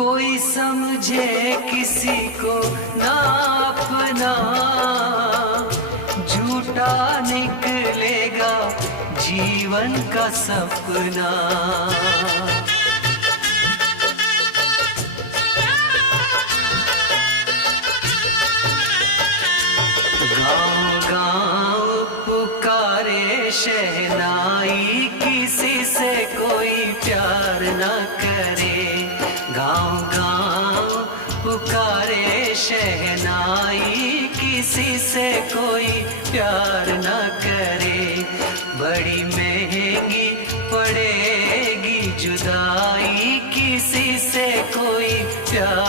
कोई समझे किसी को ना अपना, झूठा निकलेगा जीवन का सपना। गाँव गाँव पुकारे शहनाई, किसी से कोई प्यार न करे। गाँव गाँव पुकारे शहनाई, किसी से कोई प्यार न करे। बड़ी महंगी पड़ेगी जुदाई, किसी से कोई प्यार